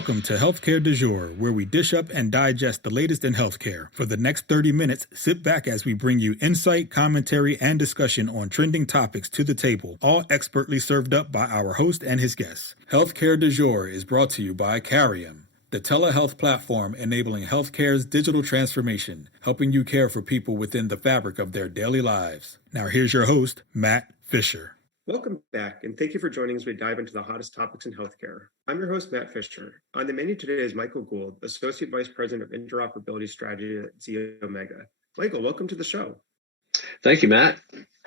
Welcome to Healthcare du Jour, where we dish up and digest the latest in healthcare. For the next 30 minutes, sit back as we bring you insight, commentary, and discussion on trending topics to the table, all expertly served up by our host and his guests. Healthcare du Jour is brought to you by Carium, the telehealth platform enabling healthcare's digital transformation, helping you care for people within the fabric of their daily lives. Now here's your host, Matt Fisher. Welcome back, and thank you for joining us as we dive into the hottest topics in healthcare. I'm your host, Matt Fisher. On the menu today is Michael Gould, Associate Vice President of Interoperability Strategy at ZeOmega. Michael, welcome to the show. Thank you, Matt.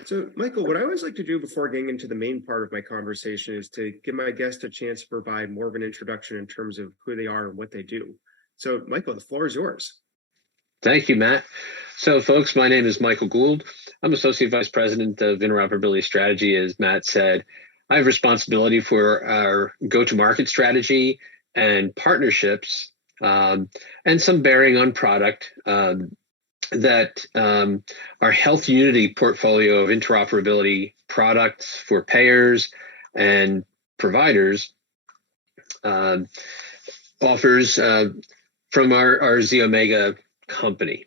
So, Michael, what I always like to do before getting into the main part of my conversation is to give my guest a chance to provide more of an introduction in terms of who they are and what they do. So, Michael, the floor is yours. Thank you, Matt. So, folks, my name is Michael Gould. I'm Associate Vice President of Interoperability Strategy. As Matt said, I have responsibility for our go-to-market strategy and partnerships, and some bearing on product that our Health Unity portfolio of interoperability products for payers and providers offers from our ZeOmega company.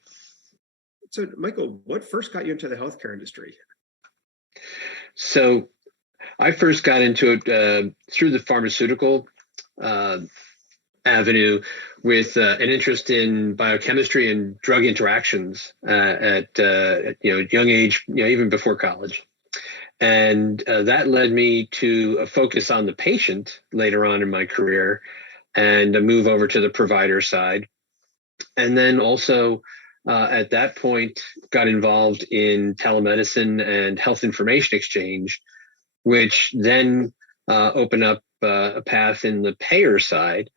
So, Michael, what first got you into the healthcare industry? So, I first got into it through the pharmaceutical avenue with an interest in biochemistry and drug interactions at young age, even before college. And that led me to a focus on the patient later on in my career and a move over to the provider side. And then also at that point got involved in telemedicine and health information exchange, which then opened up a path in the payer side.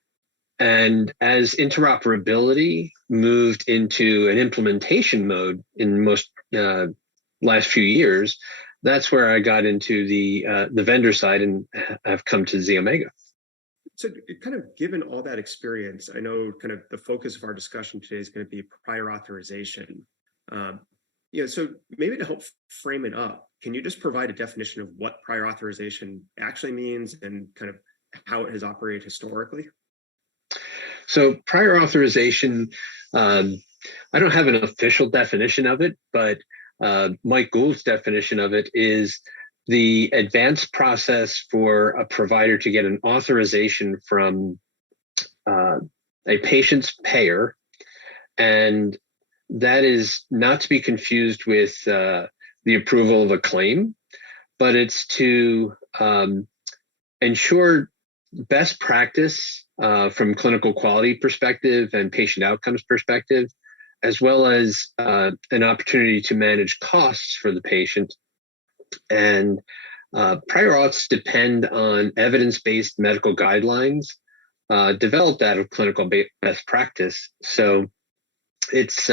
And as interoperability moved into an implementation mode in most last few years, that's where I got into the vendor side and have come to ZeOmega. So, kind of given all that experience, I know kind of the focus of our discussion today is going to be prior authorization. So maybe to help frame it up, can you just provide a definition of what prior authorization actually means and kind of how it has operated historically? So prior authorization, I don't have an official definition of it, but Mike Gould's definition of it is the advanced process for a provider to get an authorization from a patient's payer. And that is not to be confused with the approval of a claim, but it's to ensure best practice from clinical quality perspective and patient outcomes perspective, as well as an opportunity to manage costs for the patient. And prior auths depend on evidence-based medical guidelines developed out of clinical best practice. So it's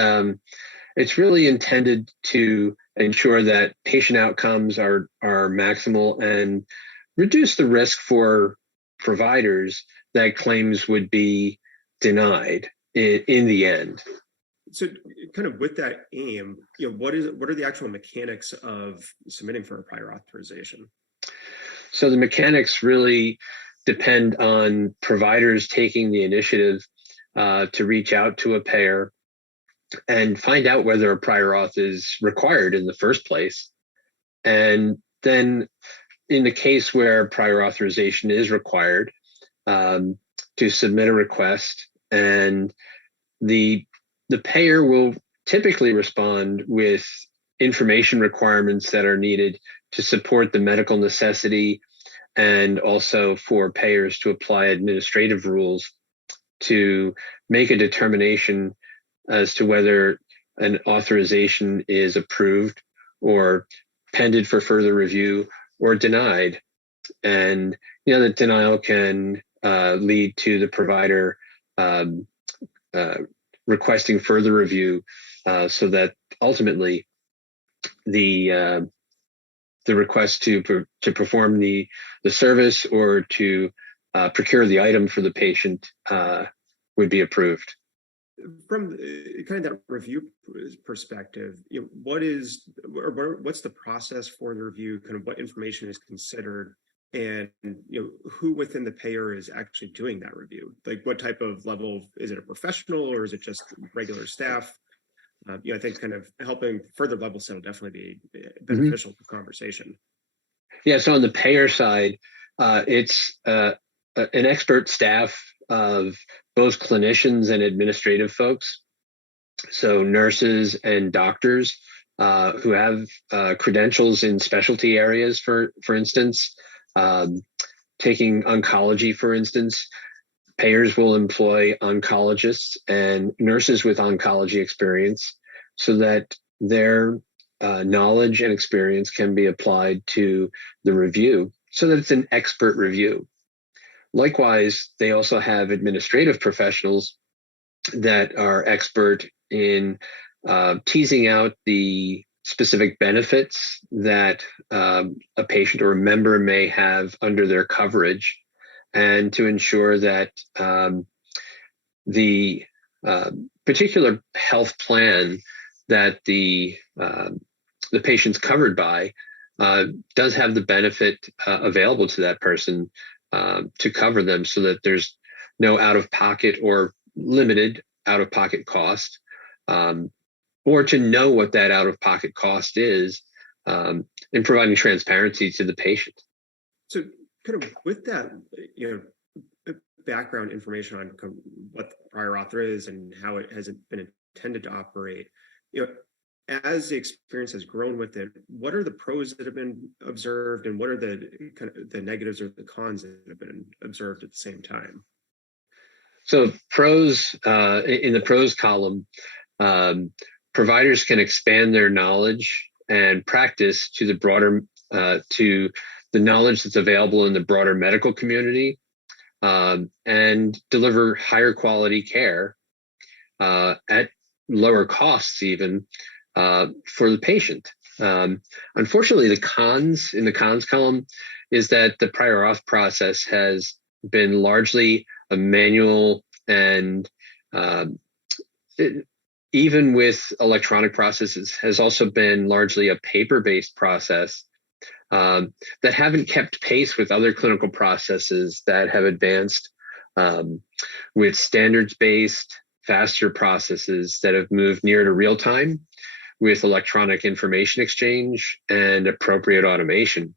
really intended to ensure that patient outcomes are maximal and reduce the risk for providers that claims would be denied in the end. So, kind of with that aim, what are the actual mechanics of submitting for a prior authorization? So the mechanics really depend on providers taking the initiative to reach out to a payer and find out whether a prior auth is required in the first place. And then in the case where prior authorization is required, to submit a request, and the payer will typically respond with information requirements that are needed to support the medical necessity, and also for payers to apply administrative rules to make a determination as to whether an authorization is approved or pended for further review or denied. And the denial can lead to the provider requesting further review, so that ultimately the request to perform the service or to procure the item for the patient would be approved. From kind of that review perspective, what's the process for the review? Kind of what information is considered and who within the payer is actually doing that review? Like, what type of level? Is it a professional or is it just regular staff? I think kind of helping further level set will definitely be beneficial for conversation. Yeah, so on the payer side, it's an expert staff of both clinicians and administrative folks, so nurses and doctors who have credentials in specialty areas, for instance. Taking oncology, for instance, payers will employ oncologists and nurses with oncology experience so that their knowledge and experience can be applied to the review so that it's an expert review. Likewise, they also have administrative professionals that are expert in teasing out the specific benefits that a patient or a member may have under their coverage, and to ensure that the particular health plan that the patient's covered by does have the benefit available to that person to cover them, so that there's no out-of-pocket or limited out-of-pocket cost, or to know what that out-of-pocket cost is, in providing transparency to the patient. So, kind of with that, background information on what the prior author is and how it has been intended to operate, as the experience has grown with it, what are the pros that have been observed, and what are the kind of the negatives or the cons that have been observed at the same time? So pros, in the pros column, providers can expand their knowledge and practice to the broader, to the knowledge that's available in the broader medical community, and deliver higher quality care at lower costs even for the patient. Unfortunately, the cons in the cons column is that the prior auth process has been largely a manual, and even with electronic processes, has also been largely a paper-based process that haven't kept pace with other clinical processes that have advanced with standards-based, faster processes that have moved near to real time with electronic information exchange and appropriate automation.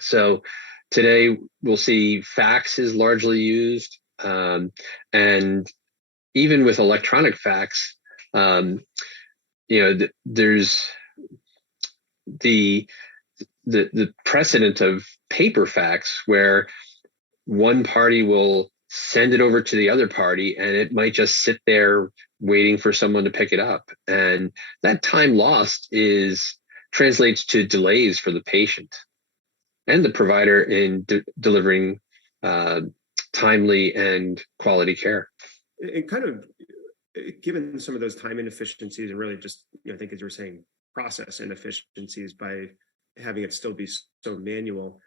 So today we'll see fax is largely used, and even with electronic fax, there's the precedent of paper fax, where one party will send it over to the other party and it might just sit there waiting for someone to pick it up. And that time lost translates to delays for the patient and the provider in delivering timely and quality care. And kind of given some of those time inefficiencies, and really just, I think as you were saying, process inefficiencies by having it still be so manual,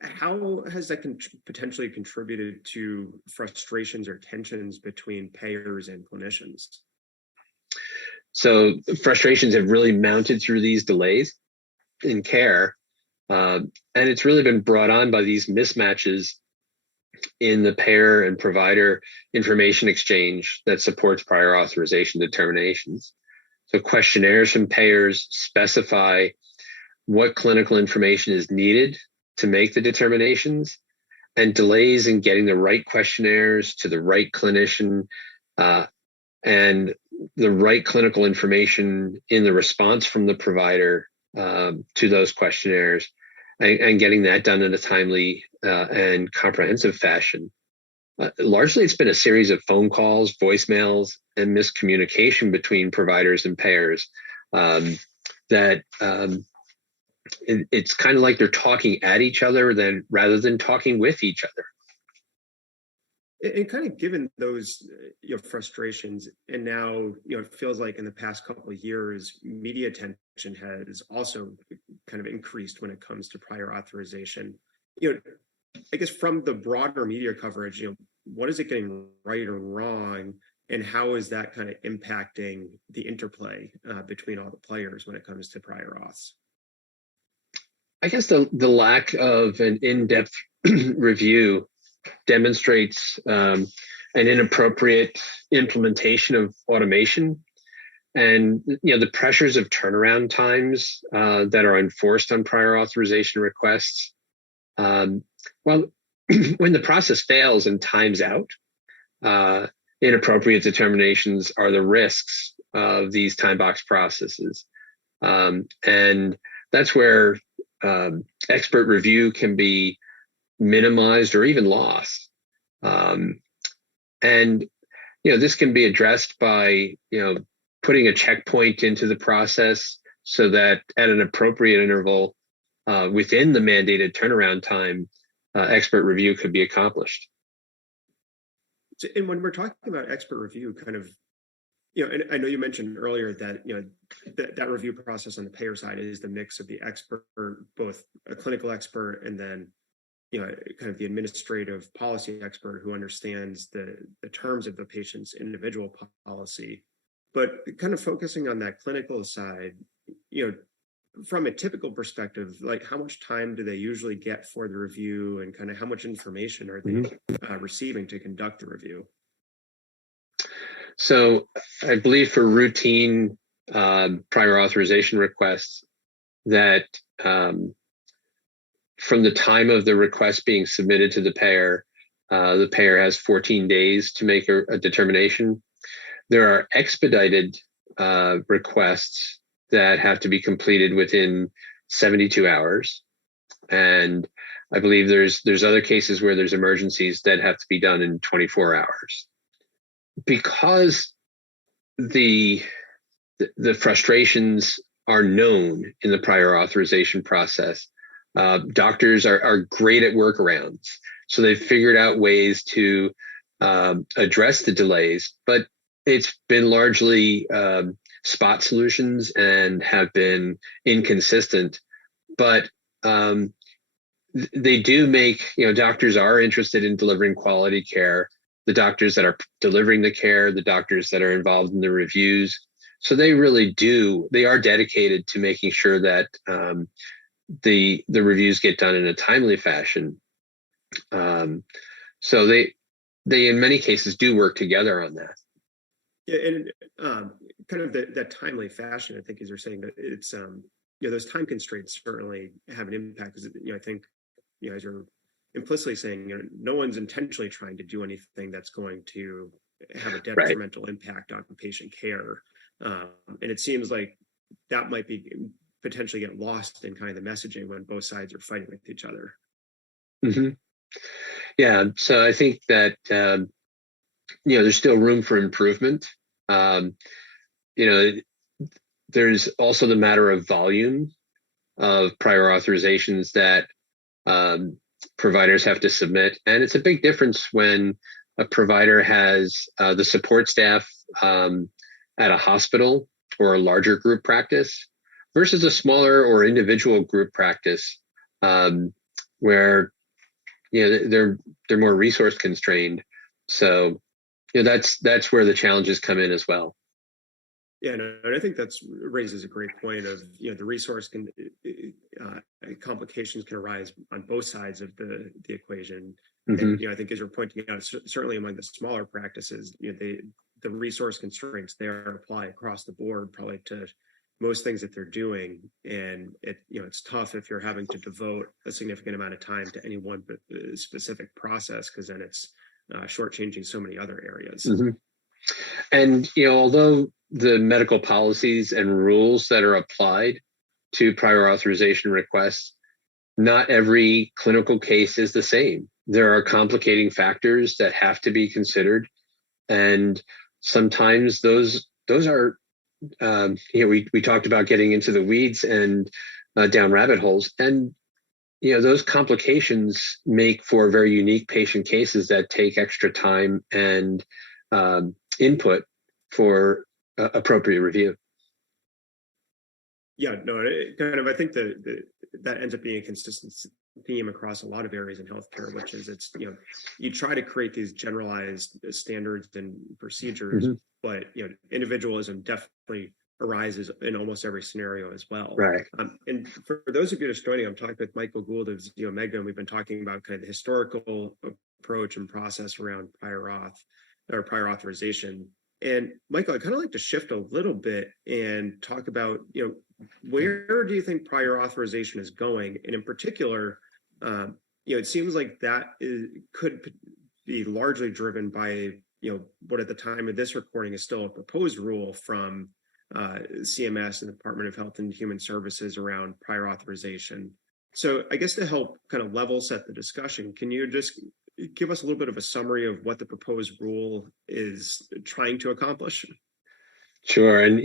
how has that potentially contributed to frustrations or tensions between payers and clinicians? So frustrations have really mounted through these delays in care, and it's really been brought on by these mismatches in the payer and provider information exchange that supports prior authorization determinations. So questionnaires from payers specify what clinical information is needed to make the determinations, and delays in getting the right questionnaires to the right clinician and the right clinical information in the response from the provider to those questionnaires, and getting that done in a timely and comprehensive fashion. Largely, it's been a series of phone calls, voicemails, and miscommunication between providers and payers that it's kind of like they're talking at each other rather than talking with each other. And kind of given those frustrations, and now it feels like in the past couple of years, media attention has also kind of increased when it comes to prior authorization. I guess from the broader media coverage, what is it getting right or wrong, and how is that kind of impacting the interplay between all the players when it comes to prior auths? I guess the lack of an in-depth review demonstrates an inappropriate implementation of automation, and the pressures of turnaround times that are enforced on prior authorization requests. Well, when the process fails and times out, inappropriate determinations are the risks of these time box processes, and that's where expert review can be minimized or even lost. And this can be addressed by putting a checkpoint into the process so that at an appropriate interval within the mandated turnaround time, expert review could be accomplished. And when we're talking about expert review, kind of, and I know you mentioned earlier that that review process on the payer side is the mix of the expert, both a clinical expert and then kind of the administrative policy expert who understands the terms of the patient's individual policy. But kind of focusing on that clinical side, from a typical perspective, like how much time do they usually get for the review, and kind of how much information are they receiving to conduct the review? So I believe for routine prior authorization requests that from the time of the request being submitted to the payer has 14 days to make a determination. There are expedited requests that have to be completed within 72 hours. And I believe there's other cases where there's emergencies that have to be done in 24 hours. Because the frustrations are known in the prior authorization process, doctors are great at workarounds. So they've figured out ways to address the delays, but it's been largely spot solutions and have been inconsistent. But they do make, doctors are interested in delivering quality care. The doctors that are delivering the care, the doctors that are involved in the reviews. So they are dedicated to making sure that the reviews get done in a timely fashion. So they in many cases do work together on that. Yeah, and kind of that timely fashion, I think, as you're saying, that it's those time constraints certainly have an impact. Because I think as you're implicitly saying, no one's intentionally trying to do anything that's going to have a detrimental impact on patient care, and it seems like that might be potentially get lost in kind of the messaging when both sides are fighting with each other. Mm-hmm. Yeah, so I think that there's still room for improvement. There's also the matter of volume of prior authorizations that providers have to submit. And it's a big difference when a provider has the support staff at a hospital or a larger group practice versus a smaller or individual group practice where they're more resource constrained. So that's where the challenges come in as well. Yeah, and I think that raises a great point of the resource complications can arise on both sides of the equation. Mm-hmm. And I think as you're pointing out, certainly among the smaller practices, the resource constraints there apply across the board, probably to most things that they're doing. And it's tough if you're having to devote a significant amount of time to any one specific process, because then it's shortchanging so many other areas. Mm-hmm. And although the medical policies and rules that are applied to prior authorization requests, not every clinical case is the same. There are complicating factors that have to be considered, and sometimes those are we talked about getting into the weeds and down rabbit holes, and those complications make for very unique patient cases that take extra time and input for appropriate review. Yeah, no, I think that ends up being a consistent theme across a lot of areas in healthcare, which is you try to create these generalized standards and procedures, mm-hmm. but individualism definitely arises in almost every scenario as well. Right. And for those of you just joining, I'm talking with Michael Gould of ZeOmega, and we've been talking about kind of the historical approach and process around prior authorization. And Michael, I'd kind of like to shift a little bit and talk about, where do you think prior authorization is going? And in particular, it seems like that could be largely driven by, what at the time of this recording is still a proposed rule from CMS and the Department of Health and Human Services around prior authorization. So I guess to help kind of level set the discussion, can you just give us a little bit of a summary of what the proposed rule is trying to accomplish? Sure. And,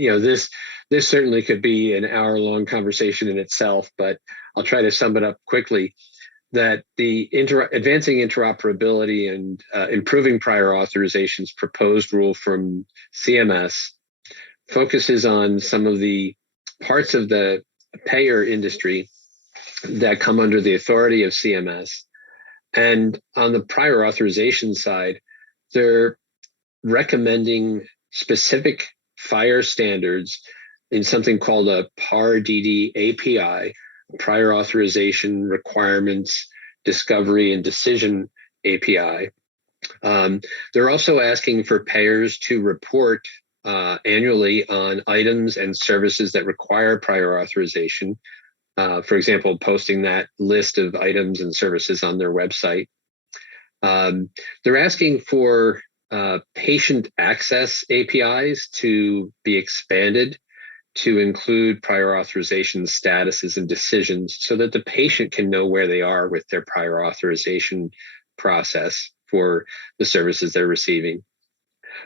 this certainly could be an hour-long conversation in itself, but I'll try to sum it up quickly. That the advancing interoperability and improving prior authorizations proposed rule from CMS focuses on some of the parts of the payer industry that come under the authority of CMS. And on the prior authorization side, they're recommending specific FHIR standards in something called a PAR-DD API, Prior Authorization Requirements Discovery and Decision API. They're also asking for payers to report annually on items and services that require prior authorization. For example, posting that list of items and services on their website. They're asking for patient access APIs to be expanded to include prior authorization statuses and decisions so that the patient can know where they are with their prior authorization process for the services they're receiving.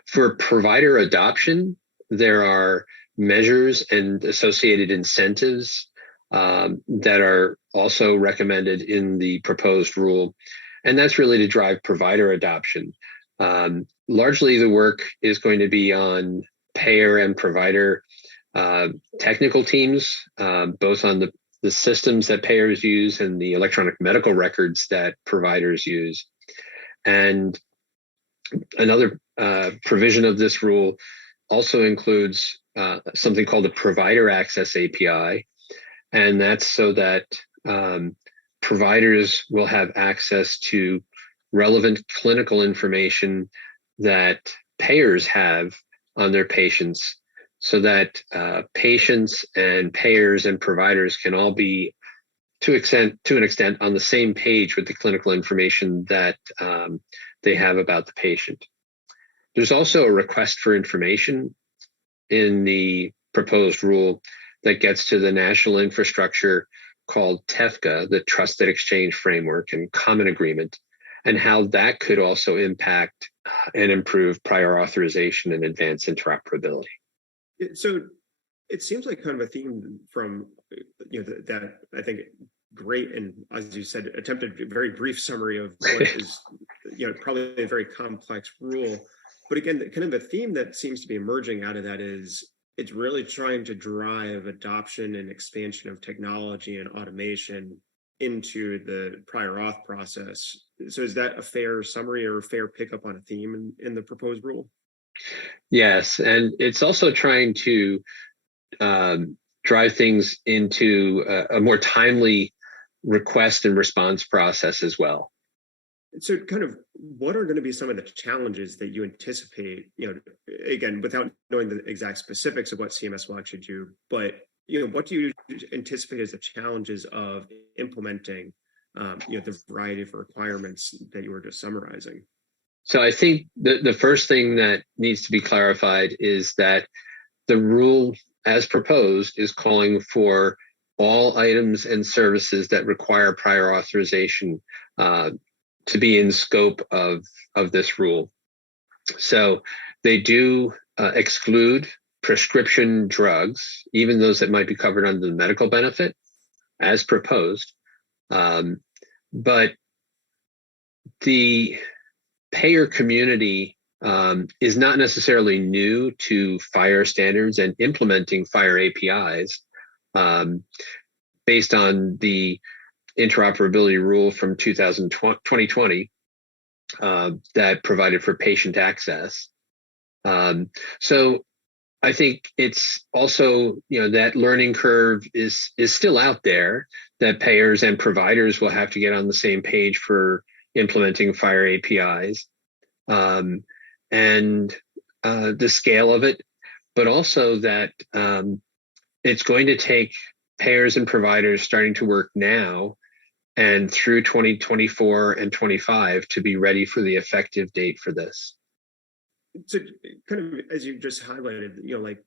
For provider adoption, there are measures and associated incentives that are also recommended in the proposed rule. And that's really to drive provider adoption. Largely, the work is going to be on payer and provider technical teams, both on the systems that payers use and the electronic medical records that providers use. And another provision of this rule also includes something called the Provider Access API. And that's so that providers will have access to relevant clinical information that payers have on their patients so that patients and payers and providers can all be, to an extent, on the same page with the clinical information that they have about the patient. There's also a request for information in the proposed rule that gets to the national infrastructure called TEFCA, the Trusted Exchange Framework and Common Agreement, and how that could also impact and improve prior authorization and advanced interoperability. So it seems like kind of a theme from, that I think great, and as you said, attempted a very brief summary of what is, probably a very complex rule. But again, kind of a theme that seems to be emerging out of that is it's really trying to drive adoption and expansion of technology and automation into the prior auth process. So is that a fair summary or a fair pickup on a theme in the proposed rule? Yes, and it's also trying to drive things into a more timely request and response process as well. So kind of what are going to be some of the challenges that you anticipate, again, without knowing the exact specifics of what CMS will actually do, but, what do you anticipate as the challenges of implementing, the variety of requirements that you were just summarizing? So I think the first thing that needs to be clarified is that the rule as proposed is calling for all items and services that require prior authorization to be in scope of this rule. So they do exclude prescription drugs, even those that might be covered under the medical benefit as proposed. But the payer community is not necessarily new to FHIR standards and implementing FHIR APIs based on the interoperability rule from 2020 that provided for patient access. So I think it's also, that learning curve is still out there, that payers and providers will have to get on the same page for implementing Fire APIs, and the scale of it, but also that it's going to take payers and providers starting to work now and through 2024 and 25 to be ready for the effective date for this. So kind of as you just highlighted, like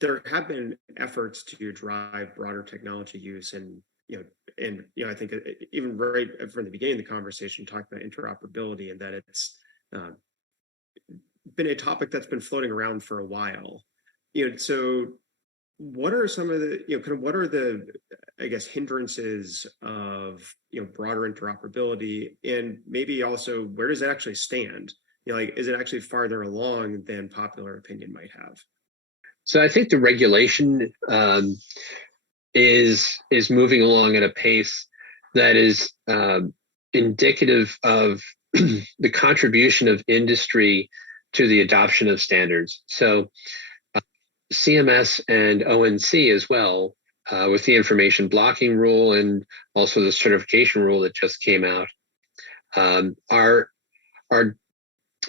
there have been efforts to drive broader technology use, and I think even right from the beginning of the conversation, talked about interoperability, and that it's been a topic that's been floating around for a while. So what are some of the kind of what are the, I guess, hindrances of broader interoperability, and maybe also where does it actually stand? Like, is it actually farther along than popular opinion might have? So I think the regulation is moving along at a pace that is indicative of the contribution of industry to the adoption of standards. So CMS and ONC as well, with the information blocking rule and also the certification rule that just came out, are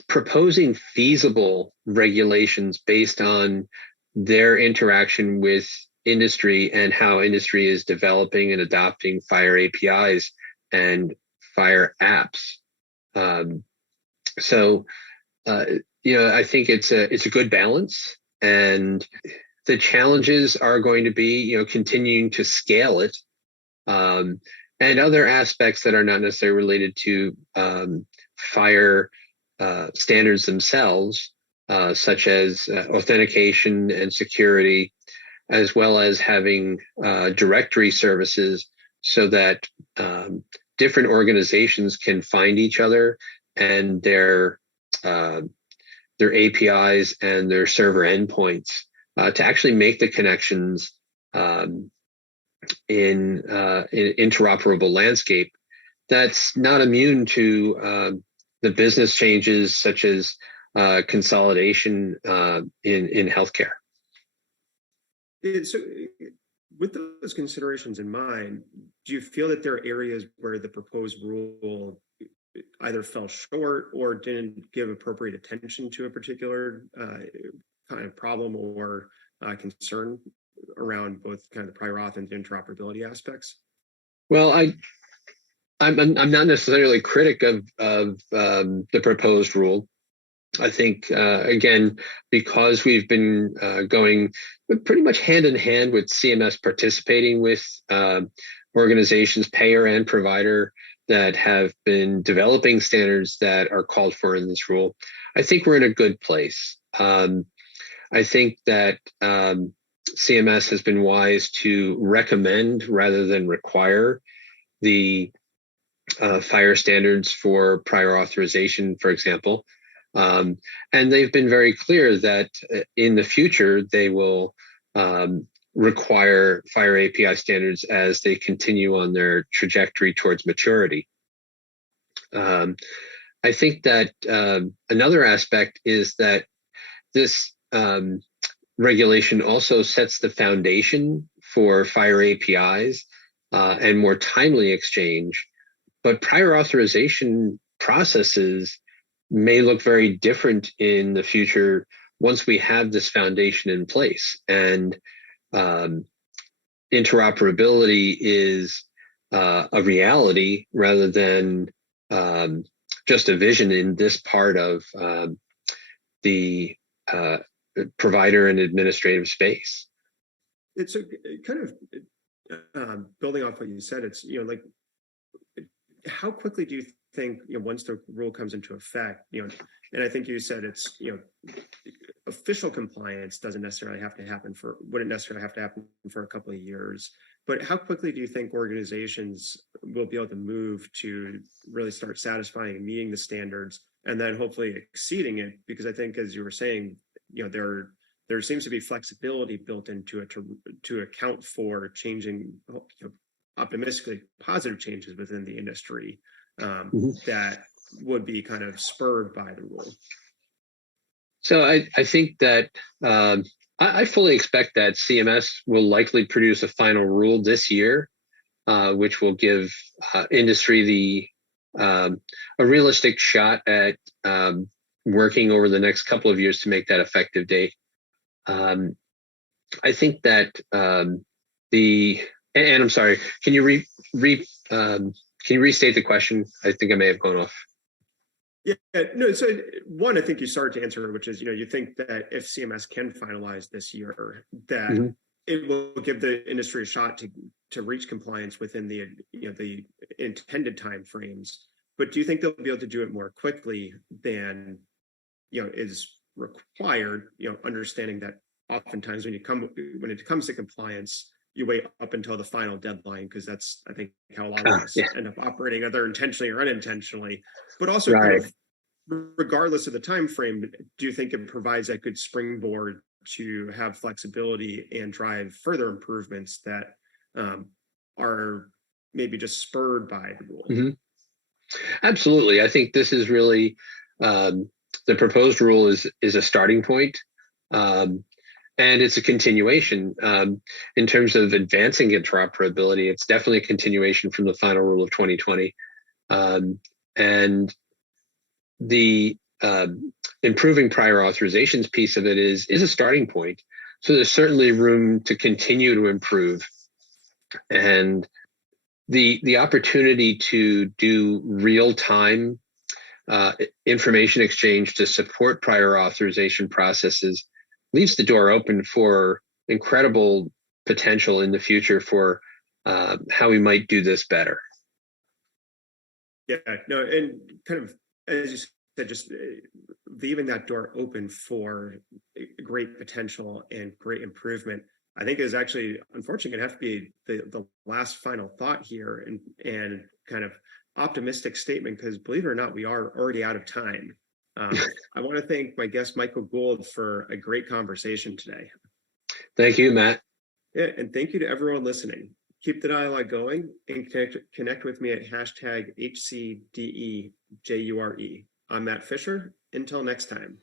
proposing feasible regulations based on their interaction with industry and how industry is developing and adopting Fire APIs and Fire apps. So I think it's a good balance, and the challenges are going to be continuing to scale it, and other aspects that are not necessarily related to Fire standards themselves, such as authentication and security, as well as having directory services so that different organizations can find each other and their APIs and their server endpoints to actually make the connections in interoperable landscape that's not immune to the business changes such as consolidation in healthcare. So with those considerations in mind, do you feel that there are areas where the proposed rule either fell short or didn't give appropriate attention to a particular kind of problem or concern around both kind of the prior auth and interoperability aspects? Well, I'm not necessarily a critic of the proposed rule. I think, again, because we've been going pretty much hand in hand with CMS participating with organizations, payer and provider, that have been developing standards that are called for in this rule, I think we're in a good place. I think that CMS has been wise to recommend rather than require the Fire standards for prior authorization, for example. And they've been very clear that in the future, they will require Fire API standards as they continue on their trajectory towards maturity. I think that another aspect is that this regulation also sets the foundation for Fire APIs and more timely exchange, but prior authorization processes may look very different in the future once we have this foundation in place. And interoperability is a reality rather than just a vision in this part of the provider and administrative space. It's kind of building off what you said. It's like, how quickly do you think once the rule comes into effect, and I think you said it's official compliance wouldn't necessarily have to happen for a couple of years, but how quickly do you think organizations will be able to move to really start satisfying and meeting the standards, and then hopefully exceeding it? Because I think, as you were saying, there seems to be flexibility built into it to account for changing, optimistically positive changes within the industry that would be kind of spurred by the rule. So I think that I fully expect that CMS will likely produce a final rule this year, which will give industry a realistic shot at working over the next couple of years to make that effective date. I think that and I'm sorry, can you can you restate the question? I think I may have gone off. Yeah, no. So one, I think you started to answer, which is, you think that if CMS can finalize this year, that Mm-hmm. it will give the industry a shot to reach compliance within the the intended time frames. But do you think they'll be able to do it more quickly than is required? Understanding that oftentimes when it comes to compliance, you wait up until the final deadline, because that's, I think, how a lot of us end up operating, either intentionally or unintentionally. But also, Right. kind of regardless of the time frame, do you think it provides that good springboard to have flexibility and drive further improvements that are maybe just spurred by the rule? Mm-hmm. Absolutely. I think this is really the proposed rule is a starting point. And it's a continuation in terms of advancing interoperability. It's definitely a continuation from the final rule of 2020. And the improving prior authorizations piece of it is a starting point. So there's certainly room to continue to improve. And the opportunity to do real-time information exchange to support prior authorization processes leaves the door open for incredible potential in the future for how we might do this better. Yeah, no, and kind of, as you said, just leaving that door open for great potential and great improvement, I think is actually, unfortunately, going to have to be the last final thought here, and kind of optimistic statement, because believe it or not, we are already out of time. I want to thank my guest, Michael Gould, for a great conversation today. Thank you, Matt. Yeah, and thank you to everyone listening. Keep the dialogue going and connect with me at #HCDEJURE. I'm Matt Fisher. Until next time.